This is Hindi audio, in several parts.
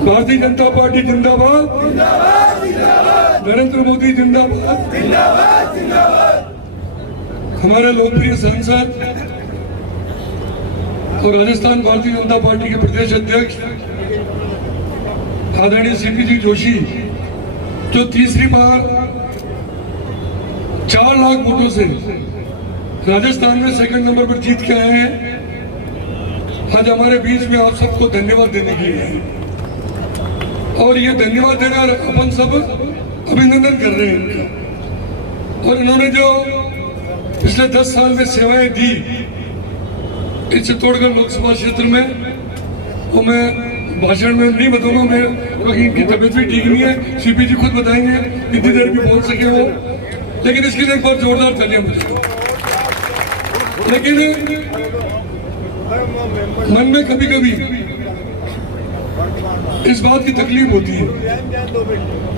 भारतीय जनता पार्टी जिंदाबाद, नरेंद्र मोदी जिंदाबाद। हमारे लोकप्रिय सांसद और राजस्थान भारतीय जनता पार्टी के प्रदेश अध्यक्ष आदरणीय सीपी जी जोशी जो तीसरी बार 4 लाख वोटों से राजस्थान में सेकंड नंबर पर जीत के आए हैं, आज हमारे बीच में आप सबको धन्यवाद देने के लिए आए और ये धन्यवाद देना अपन सब अभिनंदन कर रहे हैं इनका। और इन्होंने जो पिछले 10 साल में सेवाएं दी इस चित्तौड़गढ़ लोकसभा क्षेत्र में, वो मैं भाषण में नहीं बताऊंगा, मैं क्योंकि इनकी तबीयत भी ठीक नहीं है, सीपी जी खुद बताएंगे कितनी देर भी बोल सके वो, लेकिन इसके लिए एक बार जोरदार तालियां मुझे। लेकिन मन में कभी कभी इस बात की तकलीफ होती है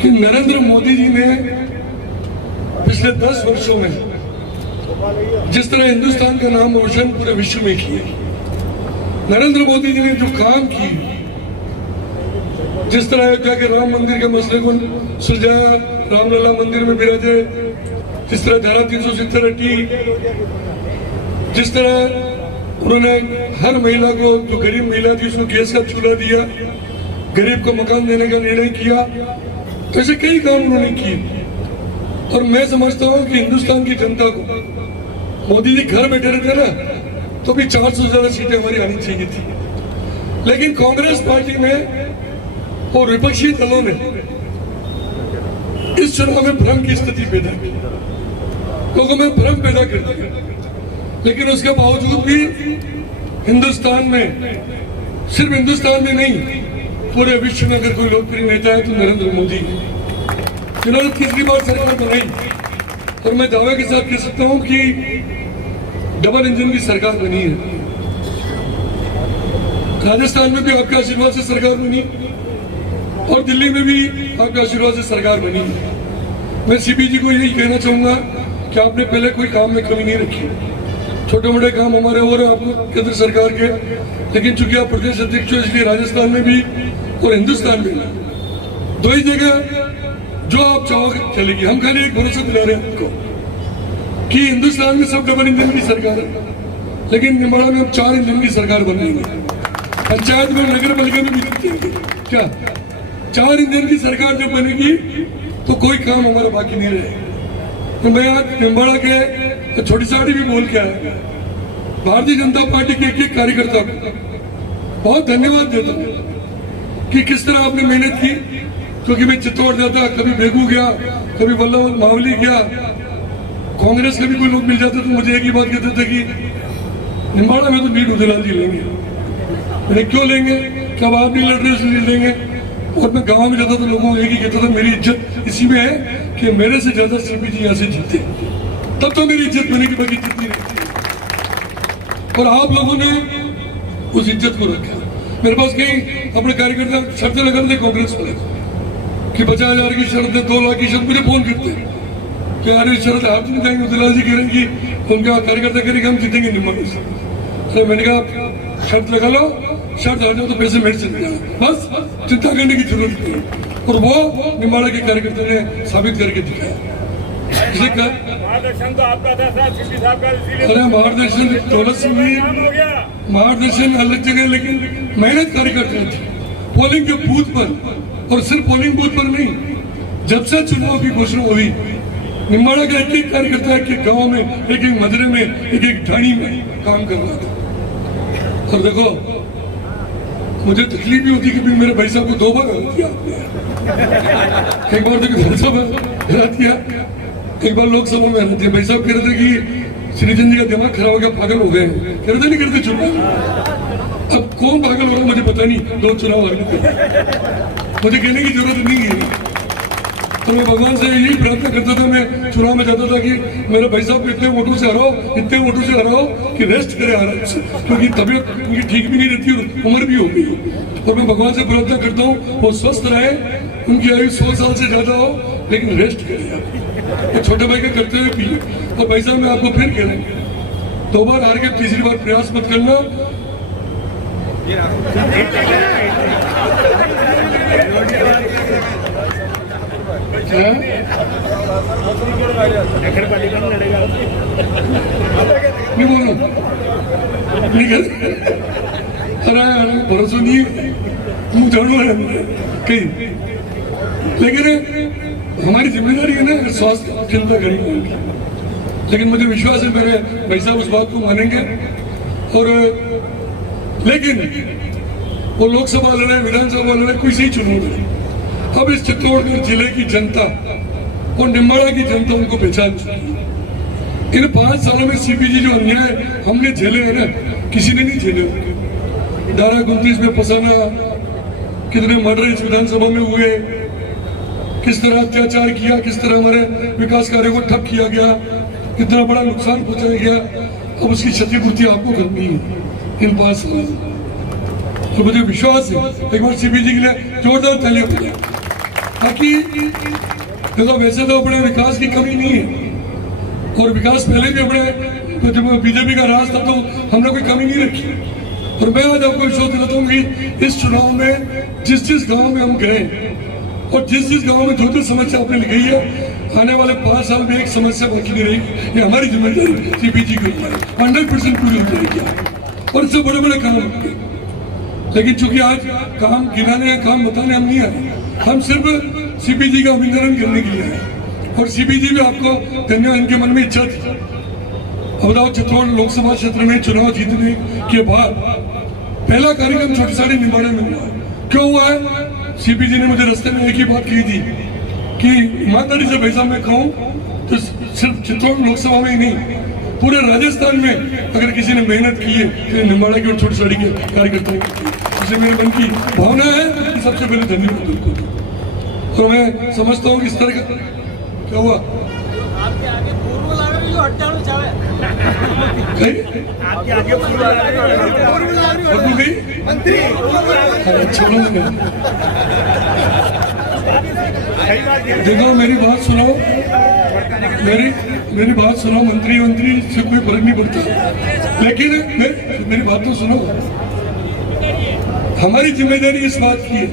कि नरेंद्र मोदी जी ने पिछले 10 वर्षों में जिस तरह हिंदुस्तान का नाम रोशन पूरे विश्व में किया, नरेंद्र मोदी जी ने जो काम की, जिस तरह अयोध्या के राम मंदिर के मसले को सुलझाया, रामलला मंदिर में विराजे, जिस तरह धारा 370 हटी, जिस तरह उन्होंने हर महिला को, जो गरीब महिला थी उसको गैस का चूल्हा दिया, गरीब को मकान देने का निर्णय किया, ऐसे कई काम उन्होंने किए। और मैं समझता हूँ कि हिंदुस्तान की जनता को मोदी जी घर बैठे रहते ना तो भी 400 से ज्यादा सीटें हमारी आनी चाहिए थी, लेकिन कांग्रेस पार्टी में और विपक्षी दलों ने इस चुनाव में भ्रम की स्थिति पैदा की, लोगों में भ्रम पैदा कर दिया। लेकिन उसके बावजूद भी हिंदुस्तान में, सिर्फ हिंदुस्तान में नहीं पूरे विश्व में अगर कोई लोकप्रिय नेता है तो नरेंद्र मोदी, जिन्होंने तीसरी बार सरकार बनाई। और मैं दावे के साथ कह सकता हूं कि डबल इंजन की सरकार बनी है। राजस्थान में भी आपके आशीर्वाद से सरकार बनी और दिल्ली में भी आपके आशीर्वाद से सरकार बनी है। मैं सीपी जी को यही कहना चाहूंगा कि आपने पहले कोई काम में कमी नहीं रखी, छोटे मोटे काम हमारे हो रहे हैं आपको केंद्र सरकार के, लेकिन चूंकि आप प्रदेश अध्यक्ष हो इसलिए राजस्थान में भी और हिंदुस्तान में भी 2 ही जगह जो आप चाहोगे चलेगी। हम खाली एक भरोसा दिला रहे हैं आपको कि हिंदुस्तान में सब डबल इंजन की सरकार है, लेकिन निम्बाड़ा में हम 4 इंजन की सरकार बनाएंगे। पंचायत में, नगर पालिका में भी जीतेंगे। क्या 4 इंजन की सरकार जब बनेगी तो कोई काम हमारा बाकी नहीं रहेगा। तो मैं आज निम्बाड़ा के छोटी साड़ी भी बोल के आया, भारतीय जनता पार्टी के एक कार्यकर्ता को बहुत धन्यवाद देता हूं कि किस तरह आपने मेहनत की। क्योंकि मैं चित्तौड़ जाता, कभी बेगू गया, कभी वल्लभ मावली गया, कांग्रेस के भी कोई लोग मिल जाते तो मुझे एक ही बात कहते थे कि निम्बाड़ा में तो नीट उदयलाल जी लेंगे। मैंने क्यों लेंगे, कब आप नहीं लड़ रहे इसलिए लेंगे। और मैं गाँव में जाता तो लोगों को एक ही कहता था मेरी इज्जत इसी में है कि मेरे से ज्यादा सीपी जी यहाँ से जीते, तब तो मेरी इज्जत बनेगी, बाकी जितनी रहती। और आप लोगों ने उस इज्जत को रखा। मेरे पास कहीं अपने कार्यकर्ता शर्तें लगा थे कांग्रेस वाले कि 50,000 की शर्त है, 2 लाख की शर्त, मुझे फोन करते कि अरे शर्त आप नहीं जाएंगे, उदयलाल जी कह रहे हैं कि उनका कार्यकर्ता करेंगे हम जीतेंगे निम्बाड़ा से। अरे मैंने कहा शर्त लगा लो, शर्त आ जाओ तो पैसे मेरे चले जाए, बस चिंता करने की जरूरत नहीं। और वो निम्बाड़ा के कार्यकर्ता ने साबित करके दिखाया। मार्गदर्शन तो आपका था सीपी साहब का, अरे मार्गदर्शन दौलत सिंह जी, मार्गदर्शन अलग जगह, लेकिन मेहनत कार्यकर्ता थी पोलिंग के बूथ पर। और सिर्फ पोलिंग बूथ पर नहीं, जब से चुनाव की घोषणा हुई निम्बाड़ा का एक कार्यकर्ता एक गांव में, एक मदरे में, एक ढाणी में काम कर रहा था। और देखो मुझे तकलीफ भी होती कि मेरे भाई साहब को 2 बार हरा दिया आपने। एक बार तो विधानसभा हरा दिया, एक बार लोकसभा में हरा दिया। भाई साहब कह रहे थे कि श्रीचंद जी का दिमाग खराब हो गया, पागल हो गए, करते नहीं करते चुनाव। अब कौन पागल हो रहा मुझे पता नहीं, 2 चुनाव हारने थे, मुझे कहने की जरूरत नहीं है। तो मैं भगवान से यही प्रार्थना करता था, मैं चुनाव में जाता था कि मेरे भाई साहब को इतने वोटों से हराओ, इतने वोटों से हराओ कि रेस्ट करे आराम से, क्योंकि तबीयत उनकी ठीक भी नहीं रहती और उम्र भी हो गई। और मैं भगवान से प्रार्थना करता हूँ वो स्वस्थ रहे, उनकी आयु 100 साल से ज्यादा हो, लेकिन रेस्ट करे। तो छोटे भाई का करते हुए भी। और भाई साहब मैं आपको फिर कह रहा हूँ, 2 बार हार के तीसरी बार प्रयास मत करना। હું જાણું કઈ लेकिन हमारी जिम्मेदारी है ना स्वास्थ्य चिंता करनी है। लेकिन मुझे विश्वास है मेरे भाई साहब उस बात को मानेंगे। और लेकिन वो लोकसभा लड़े, विधानसभा लड़े, कोई सही चुनाव लड़े, अब इस चित्तौड़गढ़ जिले की जनता और निम्बाड़ा की जनता उनको पहचान चुकी है। इन 5 सालों में सीपीजी जो अन्याय हमने झेले हैं ना, किसी ने नहीं झेले। धारा 29 में फंसाना, कितने मर्डर इस विधानसभा में हुए, किस तरह अत्याचार किया, किस तरह हमारे विकास कार्यों को ठप किया गया, कितना बड़ा नुकसान पहुंचाया गया, अब उसकी क्षतिपूर्ति आपको करनी है इन 5 सालों में। तो मुझे विश्वास है, एक बार सीपीजी के लिए जोरदार तालियां बजाएं, ताकि देखो वैसे तो अपने विकास की कमी नहीं है, और विकास पहले भी अपने जब बीजेपी का राज था तो हमने कोई कमी नहीं रखी। और मैं आज आपको विश्वास दिलाता हूँ कि इस चुनाव में जिस गांव में हम गए और जिस गांव में जो समस्या आपने लिखी है, आने वाले 5 साल में एक समस्या बाकी नहीं रहेगी। ये हमारी जिम्मेदारी सीपीजी की 100% पूरी हो जाएगी और इससे बड़े बड़े काम होंगे। लेकिन चूंकि आज काम गिनाने, काम बताने हम नहीं आए, हम सिर्फ सीपीजी का अभिनंदन करने के लिए आए। और सीपीजी भी आपको धन्यवाद, इनके मन में इच्छा थी। अब बताओ, चित्तौड़ लोकसभा क्षेत्र में चुनाव जीतने के बाद पहला कार्यक्रम छोटी साड़ी निम्बाड़ा में हुआ। क्यों हुआ है? सीपीजी ने मुझे रास्ते में एक ही बात कही थी कि ईमानदारी से भाई साहब मैं कहूँ तो सिर्फ चित्तौड़ लोकसभा में ही नहीं, पूरे राजस्थान में अगर किसी ने मेहनत की है तो निम्बाड़ा की और छोटी साड़ी के कार्यकर्ताओं की। इसलिए मेरे मन की भावना है कि सबसे पहले धन्यवाद उनको। तो मैं समझता हूँ इस तरह का क्या हुआ आपके आगे पूर्व लगा रही हो हटाना चाहे आपके आगे पूरा मंत्री देखो मेरी बात सुनो, मेरी बात सुनो। मंत्री से कोई फर्क नहीं पड़ता, लेकिन मेरी बात तो सुनो। हमारी जिम्मेदारी इस बात की है,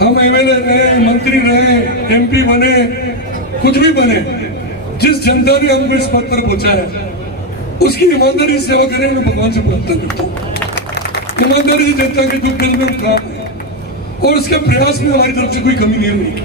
हम एमएलए रहे, मंत्री रहे, एमपी बने, कुछ भी बने, जिस जनता ने हमको इस पद पर पहुंचाया उसकी ईमानदारी से सेवा करें, मैं भगवान से प्रार्थना करता हूँ। ईमानदारी से जनता के दुख दर्द में उठा और उसके प्रयास में हमारी तरफ से कोई कमी नहीं रहेगी।